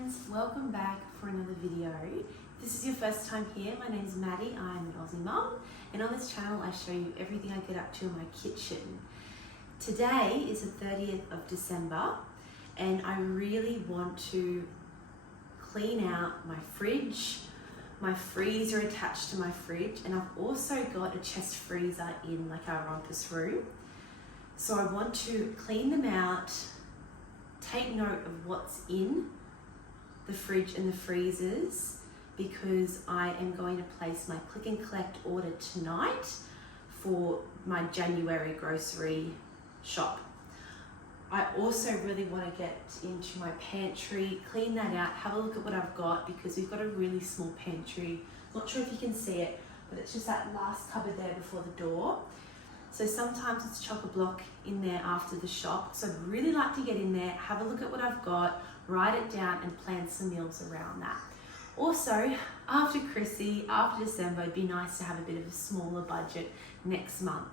friends, welcome back for another video. If this is your first time here, my name is Maddie, I'm an Aussie mum, and on this channel I show you everything I get up to in my kitchen. Today is the 30th of December and I really want to clean out my fridge, my freezer attached to my fridge, and I've also got a chest freezer in like our rumpus room. So I want to clean them out, take note of what's in the fridge and the freezers, because I am going to place my click and collect order tonight for my January grocery shop. I also really want to get into my pantry, clean that out, have a look at what I've got, because we've got a really small pantry. Not sure if you can see it, but it's just that last cupboard there before the door. So sometimes it's chock-a-block in there after the shop. So I'd really like to get in there, have a look at what I've got, write it down and plan some meals around that. Also, after Chrissy, after December, it'd be nice to have a bit of a smaller budget next month.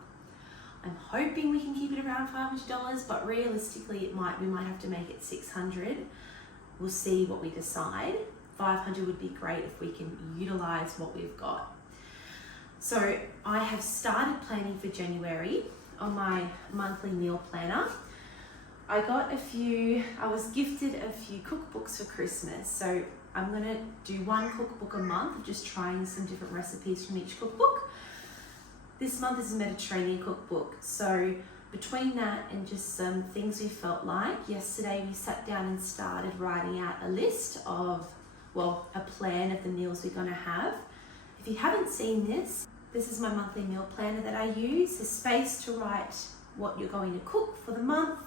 I'm hoping we can keep it around $500, but realistically we might have to make it $600. We'll see what we decide. $500 would be great if we can utilize what we've got. So I have started planning for January on my monthly meal planner. I was gifted a few cookbooks for Christmas. So I'm gonna do one cookbook a month, just trying some different recipes from each cookbook. This month is a Mediterranean cookbook. So between that and just some things we felt like, yesterday we sat down and started writing out a list of, a plan of the meals we're gonna have. If you haven't seen this is my monthly meal planner that I use. There's space to write what you're going to cook for the month.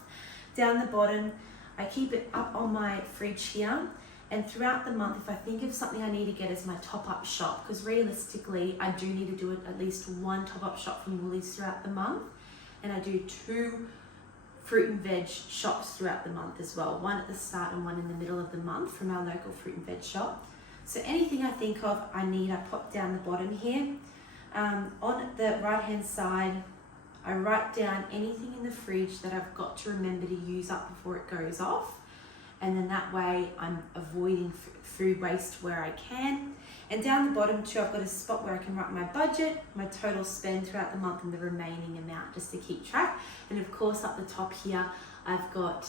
Down the bottom, I keep it up on my fridge here. And throughout the month, if I think of something I need to get as my top-up shop, because realistically, I do need to do at least one top-up shop from Woolies throughout the month. And I do 2 fruit and veg shops throughout the month as well. One at the start and one in the middle of the month from our local fruit and veg shop. So anything I think of I need, I pop down the bottom here. On the right hand side, I write down anything in the fridge that I've got to remember to use up before it goes off. And then that way I'm avoiding food waste where I can. And down the bottom too, I've got a spot where I can write my budget, my total spend throughout the month and the remaining amount, just to keep track. And of course up the top here, I've got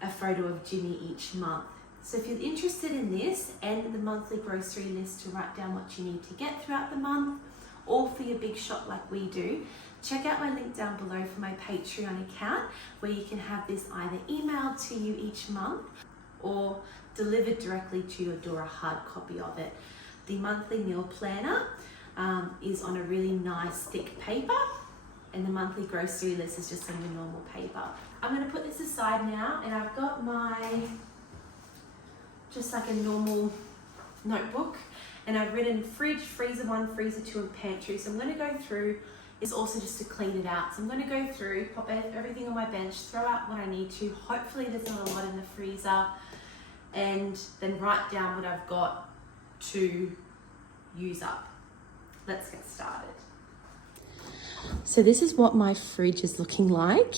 a photo of Jimmy each month. So if you're interested in this and the monthly grocery list to write down what you need to get throughout the month, or for your big shop like we do, check out my link down below for my Patreon account, where you can have this either emailed to you each month or delivered directly to your door, a hard copy of it. The monthly meal planner is on a really nice thick paper, and the monthly grocery list is just on your normal paper. I'm going to put this aside now, and I've got just like a normal notebook, and I've written fridge, freezer 1, freezer 2 and pantry. So I'm going to go through, it's also just to clean it out. So I'm going to go through, pop everything on my bench, throw out what I need to. Hopefully there's not a lot in the freezer, and then write down what I've got to use up. Let's get started. So this is what my fridge is looking like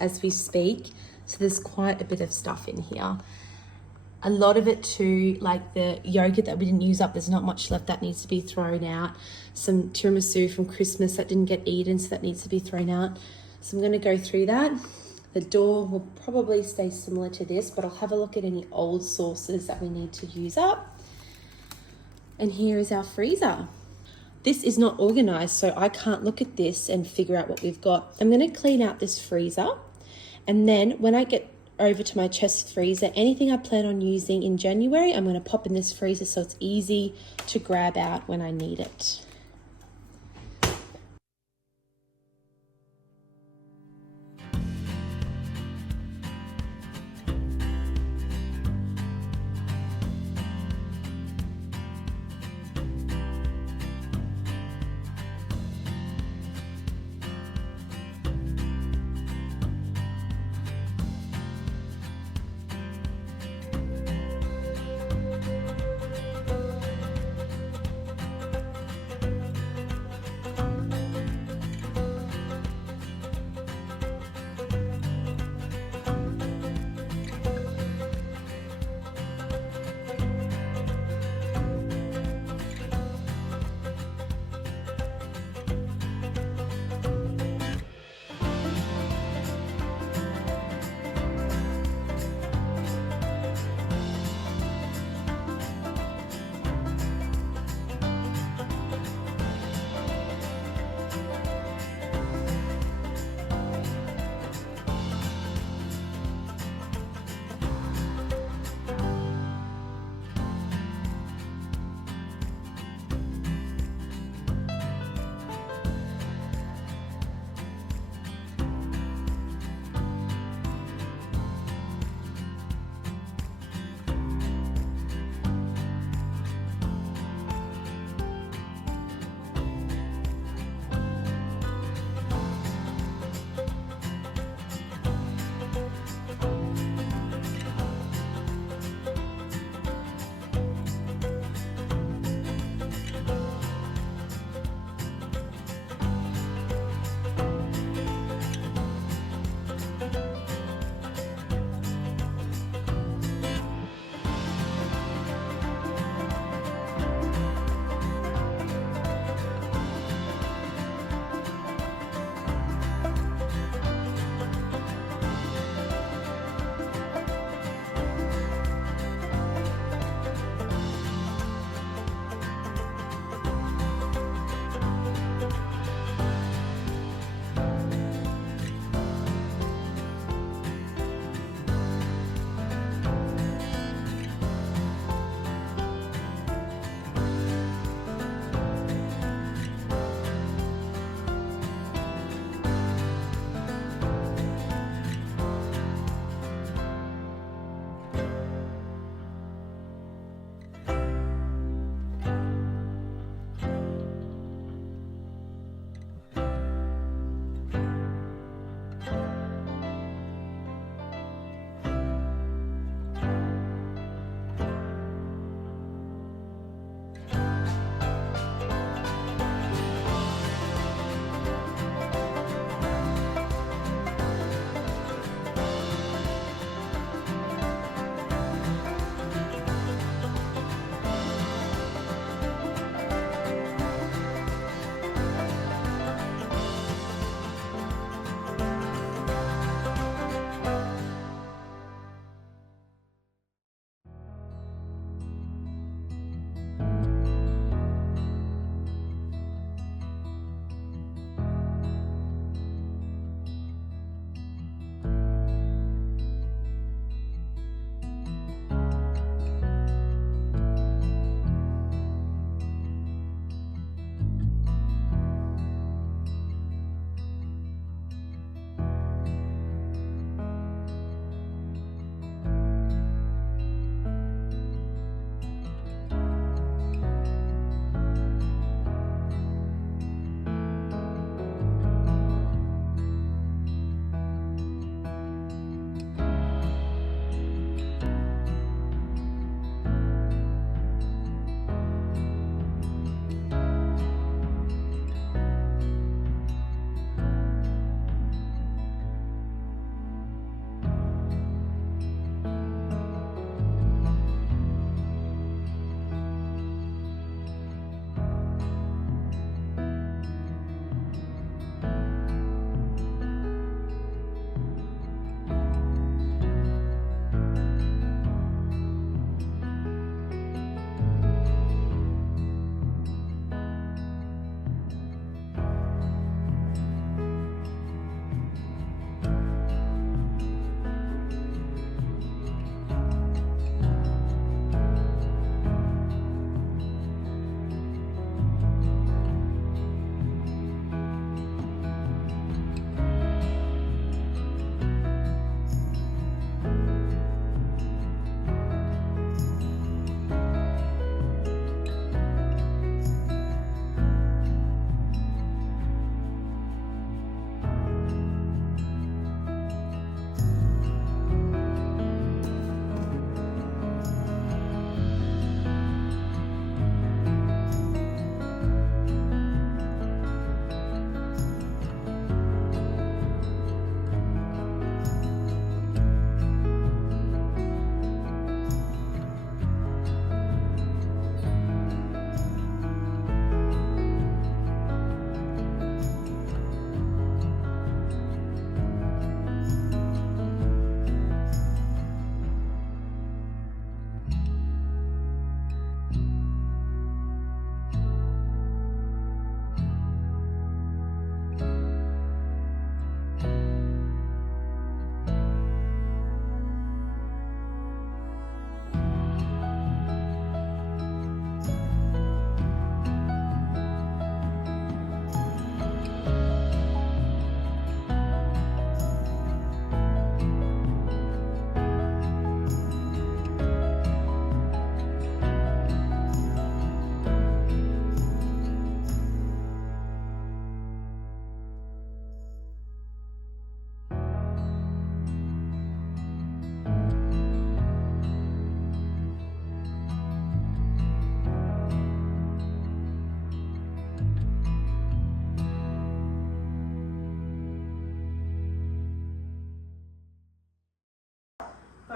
as we speak. So there's quite a bit of stuff in here. A lot of it too, like the yogurt that we didn't use up, there's not much left, that needs to be thrown out. Some tiramisu from Christmas that didn't get eaten, so that needs to be thrown out. So I'm going to go through that. The door will probably stay similar to this, but I'll have a look at any old sauces that we need to use up. And here is our freezer. This is not organized, so I can't look at this and figure out what we've got. I'm going to clean out this freezer, and then when I get over to my chest freezer, anything I plan on using in January, I'm going to pop in this freezer so it's easy to grab out when I need it.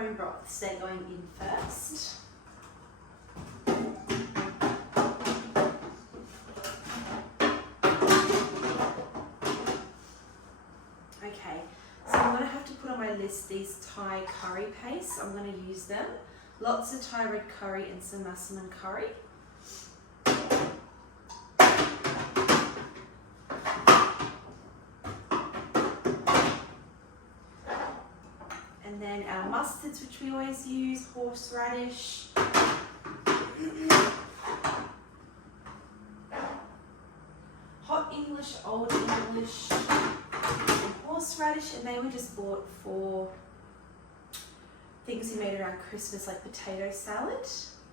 bone broths, they're going in first. Okay, so I'm going to have to put on my list these Thai curry pastes. I'm going to use them. Lots of Thai red curry and some massaman curry. And then our mustards, which we always use, horseradish. Hot English, Old English, and horseradish, and they were just bought for things we made around Christmas, like potato salad.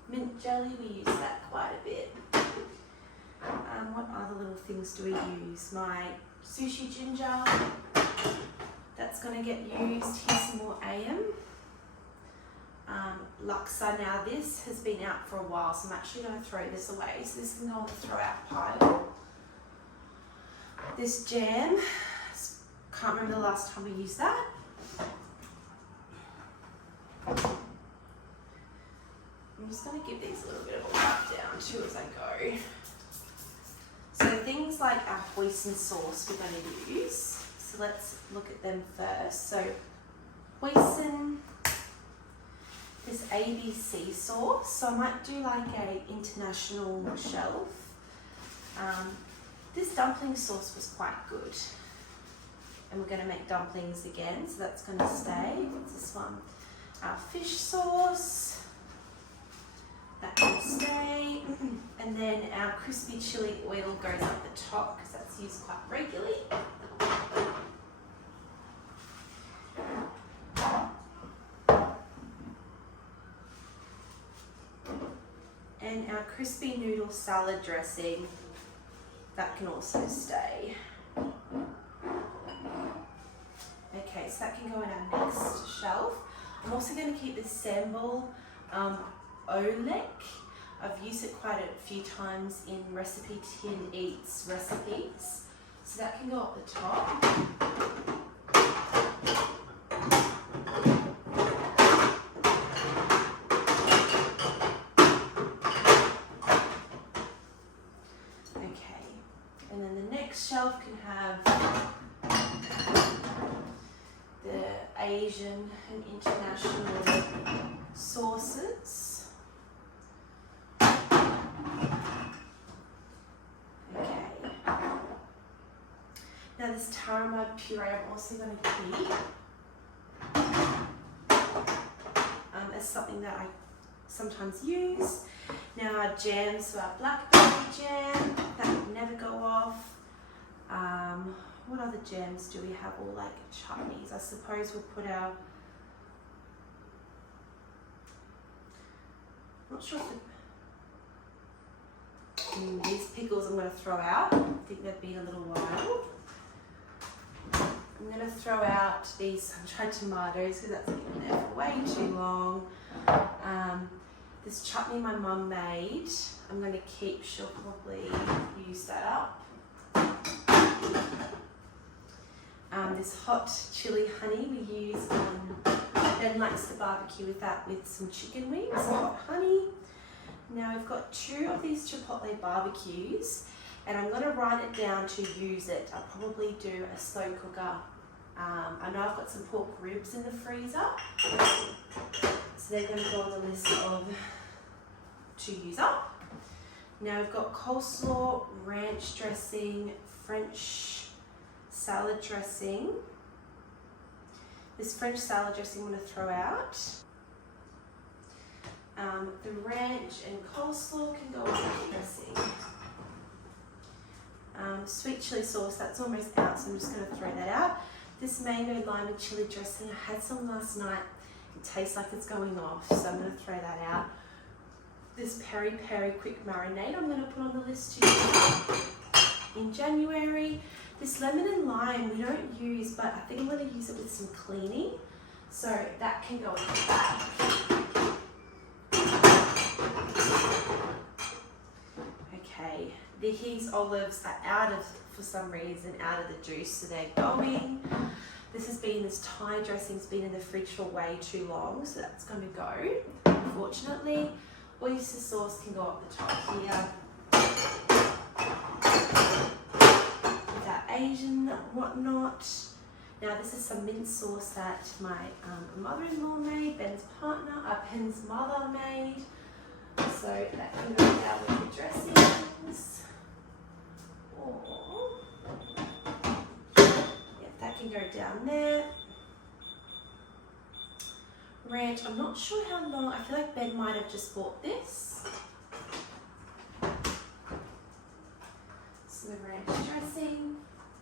Mint jelly, we use that quite a bit. What other little things do we use? My sushi ginger, that's going to get used. Here's some more AM. Laksa, now this has been out for a while, so I'm actually going to throw this away. So this can go on the throw out pile. This jam, can't remember the last time we used that. I'm just going to give these a little bit of a wipe down too as I go. So things like our hoisin sauce we're going to use. So let's look at them first. So hoisin, this ABC sauce. So I might do like a international shelf. This dumpling sauce was quite good. And we're going to make dumplings again, so that's going to stay. What's this one? Our fish sauce. That can stay. And then our crispy chili oil goes up the top because that's used quite regularly. And our crispy noodle salad dressing, that can also stay. Okay, so that can go in our next shelf. I'm also going to keep this sambal Oleg. I've used it quite a few times in Recipe Tin Eats recipes. So that can go up the top. Okay, and then the next shelf can have the Asian and international sauces. Okay. Now this tarama puree I'm also going to keep as something that I sometimes use. Now our jams, so our blackberry jam, that would never go off. What other jams do we have? All like chutneys. I suppose we'll put our, I'm not sure if these pickles I'm going to throw out. I think they've been a little while. I'm going to throw out these sunshine tomatoes because that's been there for way too long. This chutney my mum made, I'm going to keep. She'll probably use that up. This hot chili honey we use Ben likes to barbecue with that with some chicken wings, hot honey. Now we've got 2 of these chipotle barbecues and I'm going to write it down to use it. I'll probably do a slow cooker. I know I've got some pork ribs in the freezer, so they're going to go on the list of to use up. Now we've got coleslaw, ranch dressing, French salad dressing. This French salad dressing I'm going to throw out. The ranch and coleslaw can go on the dressing. Sweet chili sauce, that's almost out, so I'm just going to throw that out. This mango lime and chili dressing, I had some last night. It tastes like it's going off, so I'm going to throw that out. This peri peri quick marinade I'm going to put on the list to use in January. This lemon and lime we don't use, but I think I'm going to use it with some cleaning, so that can go in the bag. Okay, these olives are out of, for some reason, out of the juice, so they're going. This Thai dressing's been in the fridge for way too long, so that's going to go, unfortunately. Oyster sauce can go up the top here. With that Asian whatnot. Now this is some mint sauce that my mother-in-law made, Ben's mother made. So that can go down with the dressings. Or, yeah, that can go down there. Ranch, I'm not sure how long, I feel like Ben might have just bought this. So the ranch dressing.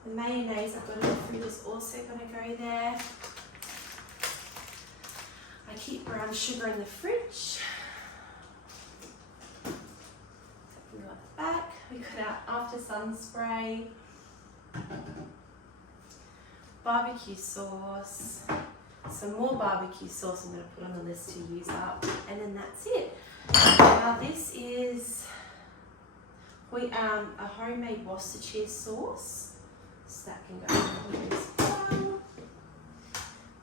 The mayonnaise I've got in the fridge is also going to go there. I keep brown sugar in the fridge. We got the back. We got our after sun spray. Barbecue sauce. Some more barbecue sauce I'm going to put on the list to use up. And then that's it. Now this is a homemade Worcestershire sauce. So that can go in here as well.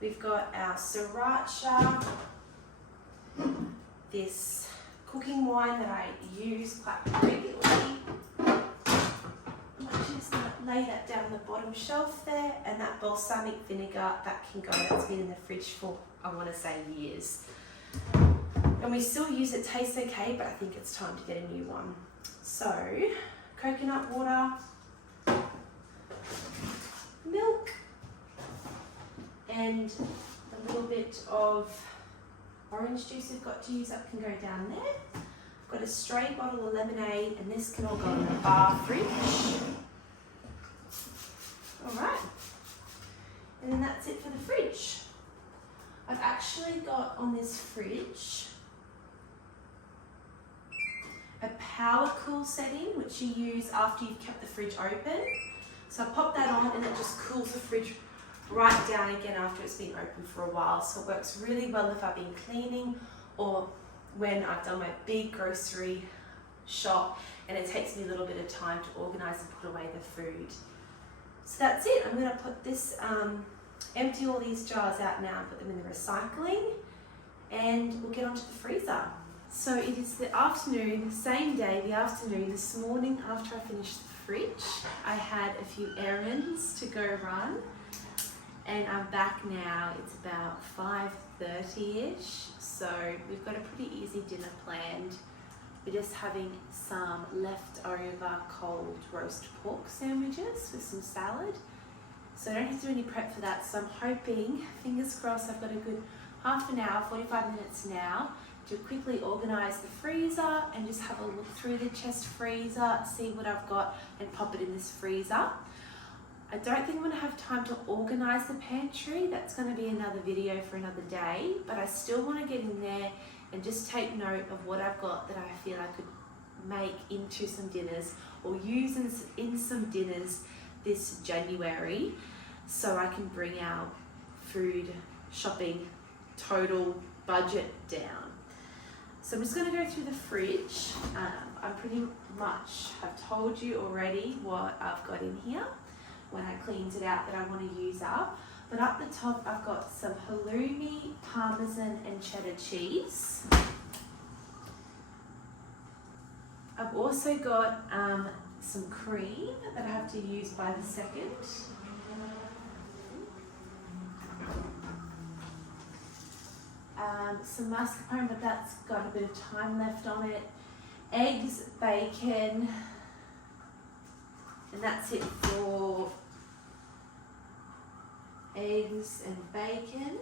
We've got our sriracha, this cooking wine that I use quite regularly. I'm just going to lay that down the bottom shelf there, and that balsamic vinegar, that can go, that's been in the fridge for, I want to say, years. And we still use it, tastes okay, but I think it's time to get a new one. So, coconut water, milk, and a little bit of orange juice we've got to use up can go down there. I've got a stray bottle of lemonade, and this can all go in the bar fridge. Alright, and then that's it for the fridge. I've actually got on this fridge a power cool setting, which you use after you've kept the fridge open. So I pop that on and it just cools the fridge right down again after it's been open for a while. So it works really well if I've been cleaning or when I've done my big grocery shop and it takes me a little bit of time to organise and put away the food. So that's it. I'm going to put this, empty all these jars out now and put them in the recycling, and we'll get onto the freezer. So it is the afternoon, same day, the afternoon, this morning after I finished the fridge. I had a few errands to go run and I'm back now. It's about 5:30ish, so we've got a pretty easy dinner planned. We're just having some leftover cold roast pork sandwiches with some salad. So I don't have to do any prep for that, so I'm hoping, fingers crossed, I've got a good half an hour, 45 minutes now to quickly organise the freezer and just have a look through the chest freezer, see what I've got and pop it in this freezer. I don't think I'm going to have time to organise the pantry. That's going to be another video for another day, but I still want to get in there and just take note of what I've got that I feel I could make into some dinners or use in some dinners this January, so I can bring our food shopping total budget down. So I'm just going to go through the fridge. I pretty much have told you already what I've got in here when I cleaned it out that I want to use up. But up the top I've got some halloumi, parmesan and cheddar cheese. I've also got some cream that I have to use by the second. Some mascarpone, but that's got a bit of time left on it. Eggs, bacon, and that's it for eggs and bacon.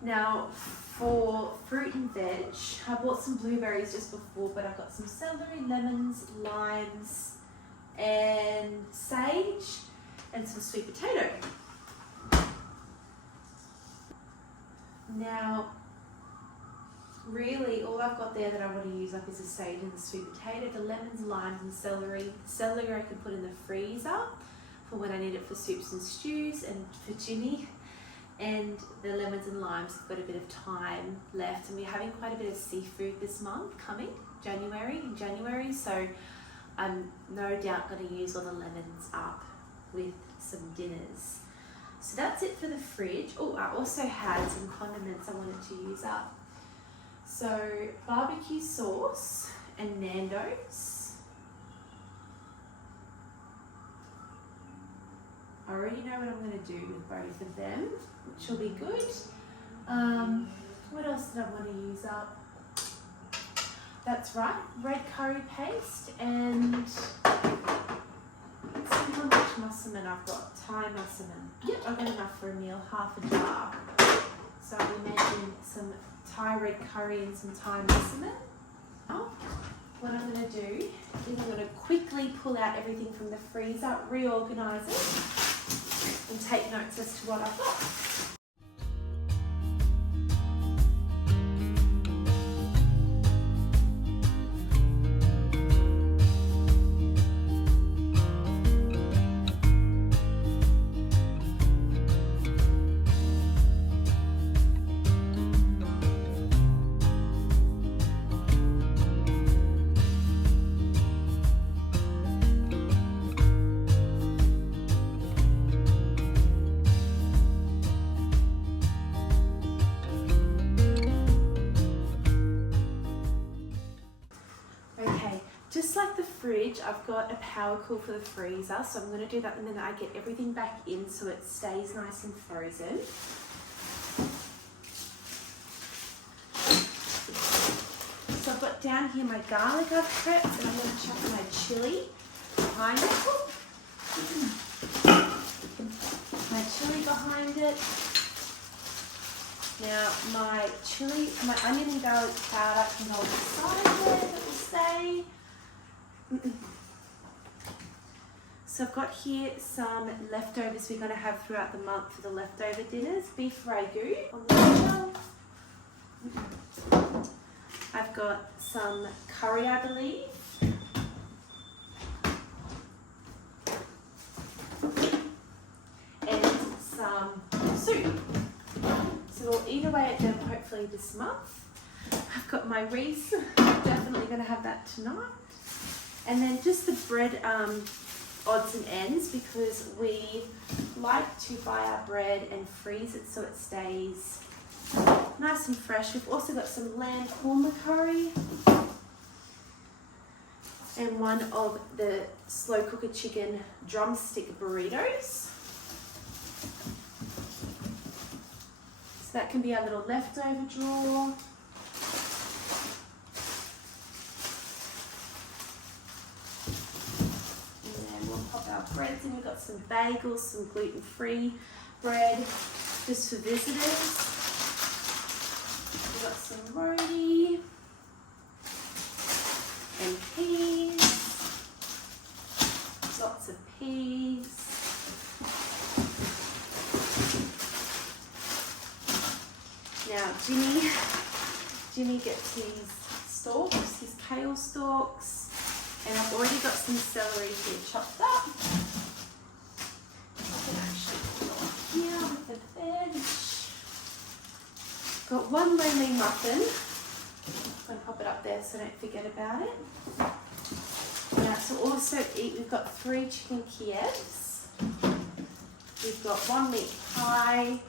Now for fruit and veg, I bought some blueberries just before, but I've got some celery, lemons, limes, and sage, and some sweet potato. Now, really all I've got there that I want to use up is the sage and the sweet potato, the lemons, limes and celery. Celery I can put in the freezer for when I need it for soups and stews and for Jimmy. And the lemons and limes have got a bit of time left, and we're having quite a bit of seafood this month coming, in January, so I'm no doubt going to use all the lemons up with some dinners. So that's it for the fridge. Oh, I also had some condiments I wanted to use up. So barbecue sauce and Nando's. I already know what I'm going to do with both of them, which will be good. What else did I want to use up? That's right, red curry paste, and let's see how much massaman I've got. Thai massaman. Yep, I've got enough for a meal, half a jar. So I'll be making some Thai red curry and some Thai massaman. Oh, what I'm going to do is I'm going to quickly pull out everything from the freezer, reorganise it, and take notes as to what I've got. Just like the fridge, I've got a power cool for the freezer, so I'm going to do that and then I get everything back in so it stays nice and frozen. So I've got down here my garlic I've prepped, and I'm going to chuck my chilli behind it. My chilli behind it. Now my onion and garlic powder can go on the side there, it will say. So I've got here some leftovers we're going to have throughout the month for the leftover dinners. Beef ragu on the shelf. I've got some curry, I believe. And some soup. So we'll eat away at them hopefully this month. I've got my Reese, definitely going to have that tonight. And then just the bread odds and ends, because we like to buy our bread and freeze it so it stays nice and fresh. We've also got some lamb korma curry and one of the slow cooker chicken drumstick burritos. So that can be our little leftover drawer. Our breads, and we've got some bagels, some gluten-free bread just for visitors. We've got some roti and peas, lots of peas. Now Jimmy gets his stalks, his kale stalks. And I've already got some celery here chopped up. I can actually put it on here with the veg. Got one lonely muffin. I'm going to pop it up there so I don't forget about it. Now to also eat, we've got 3 chicken Kievs. We've got 1 meat pie.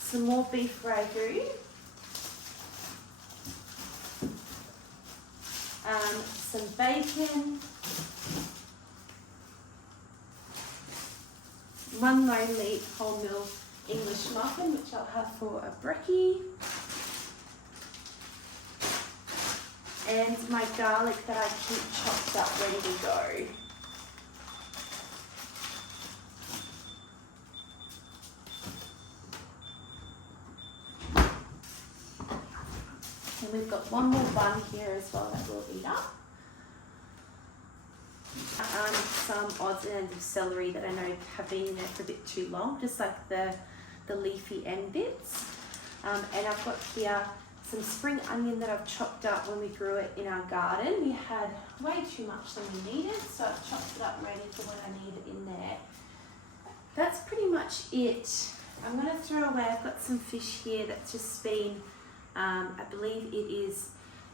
Some more beef ragu. Some bacon, 1 lonely wholemeal English muffin, which I'll have for a brekkie, and my garlic that I keep chopped up ready to go. And we've got 1 more bun here as well that we'll eat up. Some odds and ends of celery that I know have been in there for a bit too long, just like the leafy end bits. And I've got here some spring onion that I've chopped up when we grew it in our garden. We had way too much than we needed, so I've chopped it up ready for what I needed in there. That's pretty much it. I'm going to throw away, I've got some fish here that's just been, I believe it is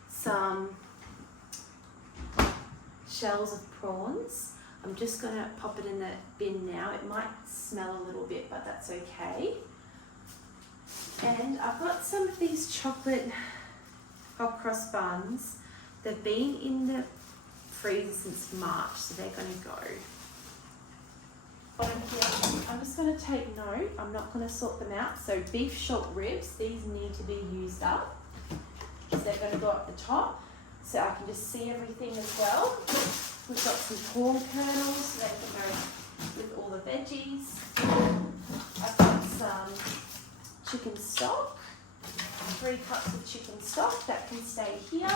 some shells of prawns. I'm just going to pop it in the bin now. It might smell a little bit, but that's okay. And I've got some of these chocolate hot cross buns. They've been in the freezer since March, so they're going to go. Bottom here, I'm just going to take note. I'm not going to sort them out. So beef short ribs, these need to be used up. So they're going to go at the top, so I can just see everything as well. We've got some corn kernels, so they can go with all the veggies. I've got some chicken stock, 3 cups of chicken stock that can stay here.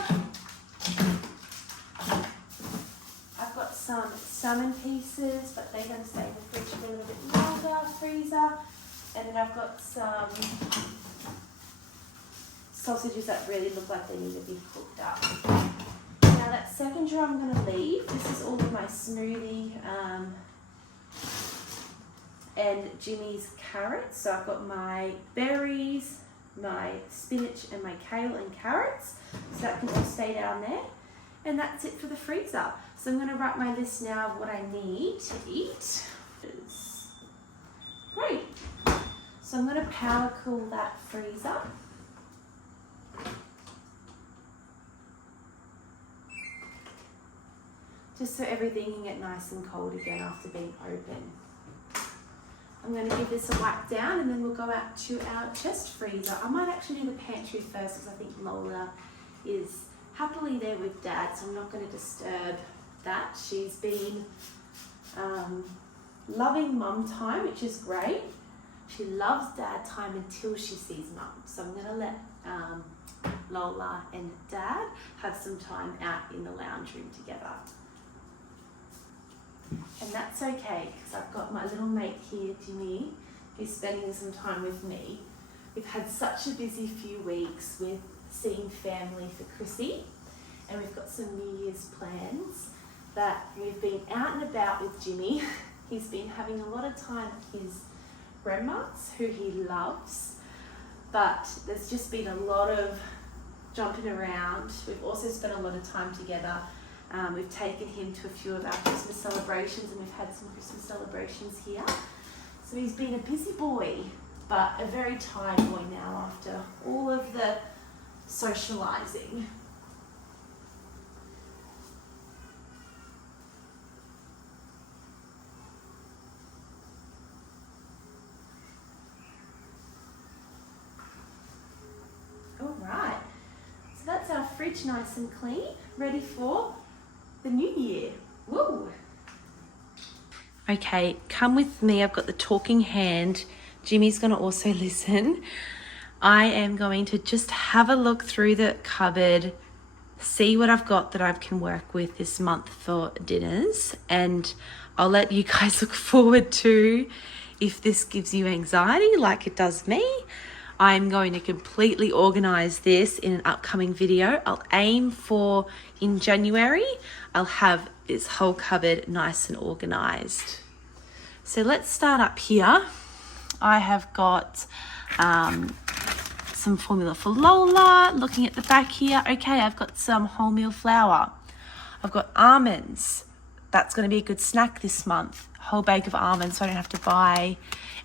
I've got some salmon pieces, but they're going to stay in the fridge for a little bit longer, freezer. And then I've got some sausages that really look like they need to be cooked up. Now that second drawer I'm going to leave. This is all of my smoothie and Jimmy's carrots. So I've got my berries, my spinach and my kale and carrots. So that can all stay down there. And that's it for the freezer. So I'm going to write my list now of what I need to eat. Great. So I'm going to power cool that freezer. Just so everything can get nice and cold again after being open. I'm going to give this a wipe down and then we'll go out to our chest freezer. I might actually do the pantry first because I think Lola is happily there with Dad, so I'm not going to disturb that. She's been loving mum time, which is great. She loves Dad time until she sees mum. So I'm going to let Lola and Dad have some time out in the lounge room together. And that's okay, because I've got my little mate here, Jimmy, who's spending some time with me. We've had such a busy few weeks with seeing family for Chrissy, and we've got some New Year's plans that we've been out and about with Jimmy. He's been having a lot of time with his grandmas, who he loves, but there's just been a lot of jumping around. We've also spent a lot of time together. We've taken him to a few of our Christmas celebrations, and we've had some Christmas celebrations here. So he's been a busy boy, but a very tired boy now after all of the socialising. All right, so that's our fridge nice and clean, ready for the new year. Woo! Okay, come with me. I've got the talking hand. Jimmy's going to also listen. I am going to just have a look through the cupboard, see what I've got that I can work with this month for dinners, and I'll let you guys look forward to if this gives you anxiety like it does me. I'm going to completely organise this in an upcoming video. I'll aim for in January, I'll have this whole cupboard nice and organised. So let's start up here. I have got some formula for Lola. Looking at the back here, okay, I've got some wholemeal flour. I've got almonds. That's going to be a good snack this month. Whole bag of almonds, so I don't have to buy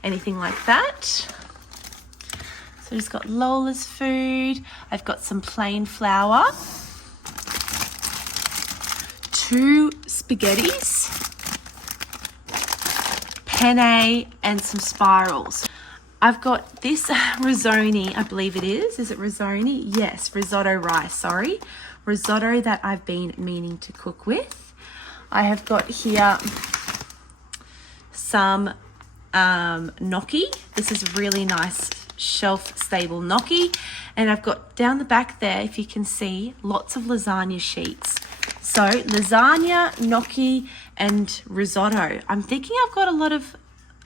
anything like that. So I've just got Lola's food. I've got some plain flour, 2 spaghettis, penne, and some spirals. I've got this risotto, I believe it is. Is it risotto? Yes, risotto rice, sorry. Risotto that I've been meaning to cook with. I have got here some gnocchi. This is really nice shelf-stable gnocchi. And I've got down the back there, if you can see, lots of lasagna sheets. So lasagna, gnocchi, and risotto. I'm thinking I've got a lot of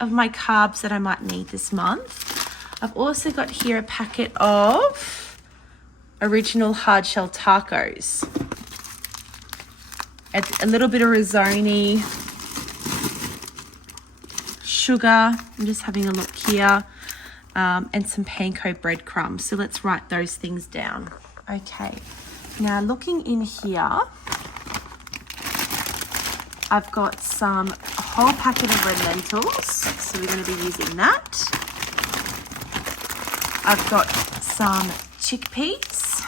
my carbs that I might need this month. I've also got here a packet of original hard shell tacos. A little bit of risotto, sugar, I'm just having a look here, and some panko breadcrumbs. So let's write those things down. Okay, now looking in here, I've got a whole packet of red lentils, so we're going to be using that. I've got some chickpeas.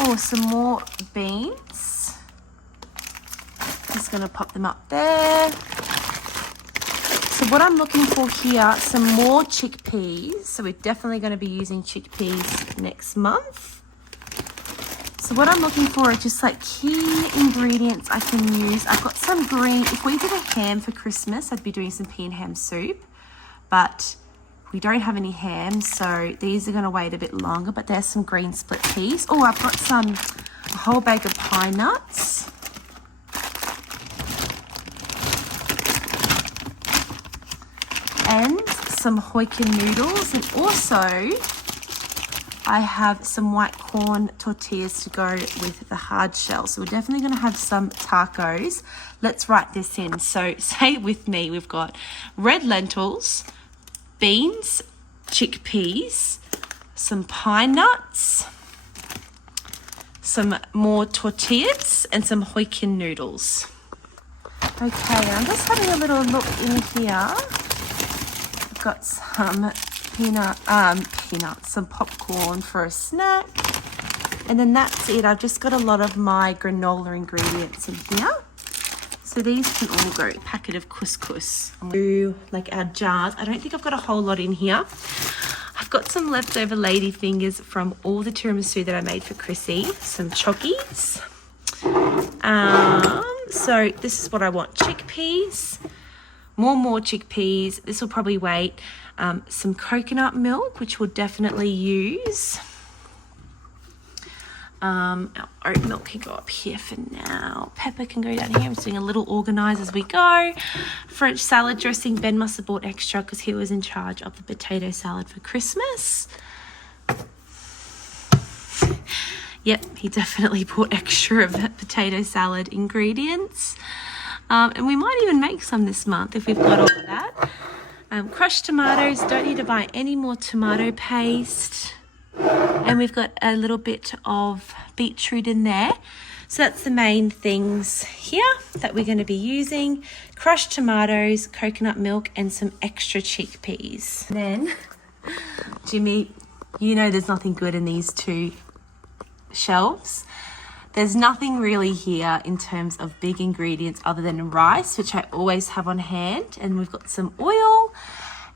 Oh, some more beans. Just going to pop them up there. So what I'm looking for here, some more chickpeas. So we're definitely going to be using chickpeas next month. So what I'm looking for are just like key ingredients I can use. I've got some green. If we did a ham for Christmas, I'd be doing some pea and ham soup. But we don't have any ham, so these are going to wait a bit longer. But there's some green split peas. Oh, I've got a whole bag of pine nuts. And some hoikin noodles, and also I have some white corn tortillas to go with the hard shell. So we're definitely going to have some tacos. Let's write this in. So say it with me. We've got red lentils, beans, chickpeas, some pine nuts, some more tortillas, and some hoikin noodles. Okay, I'm just having a little look in here. Got some peanuts, some popcorn for a snack, and then that's it. I've just got a lot of my granola ingredients in here, so these can all go. A packet of couscous, like our jars. I don't think I've got a whole lot in here. I've got some leftover lady fingers from all the tiramisu that I made for Chrissy, some chockies. So this is what I want: chickpeas, more chickpeas. This will probably wait. Some coconut milk, which we'll definitely use. Our oat milk can go up here for now. Pepper can go down here. I'm just doing a little organise as we go. French salad dressing. Ben must have bought extra because he was in charge of the potato salad for Christmas. Yep, he definitely bought extra of potato salad ingredients. And we might even make some this month if we've got all of that. Crushed tomatoes, don't need to buy any more tomato paste. And we've got a little bit of beetroot in there. So that's the main things here that we're going to be using. Crushed tomatoes, coconut milk, and some extra chickpeas. And then, Jimmy, you know there's nothing good in these two shelves. There's nothing really here in terms of big ingredients other than rice, which I always have on hand. And we've got some oil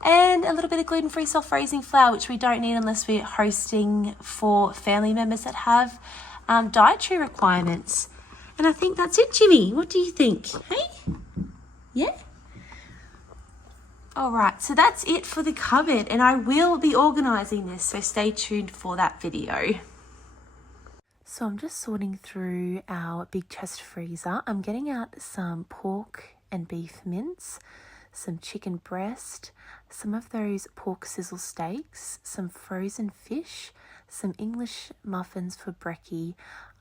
and a little bit of gluten-free self-raising flour, which we don't need unless we're hosting for family members that have dietary requirements. And I think that's it, Jimmy. What do you think? Hey? Yeah? All right, so that's it for the cupboard, and I will be organising this, so stay tuned for that video. So I'm just sorting through our big chest freezer. I'm getting out some pork and beef mince, some chicken breast, some of those pork sizzle steaks, some frozen fish, some English muffins for brekkie.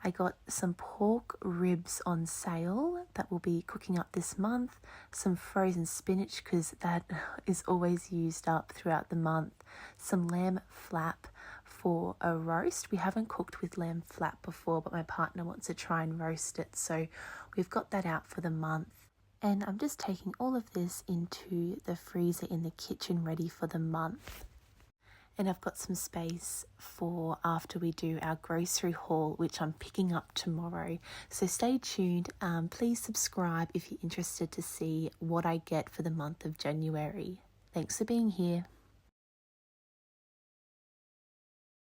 I got some pork ribs on sale that will be cooking up this month, some frozen spinach because that is always used up throughout the month, some lamb flap for a roast. We haven't cooked with lamb flap before, but my partner wants to try and roast it, so we've got that out for the month. And I'm just taking all of this into the freezer in the kitchen ready for the month. And I've got some space for after we do our grocery haul, which I'm picking up tomorrow. So stay tuned. Please subscribe if you're interested to see what I get for the month of January. Thanks for being here.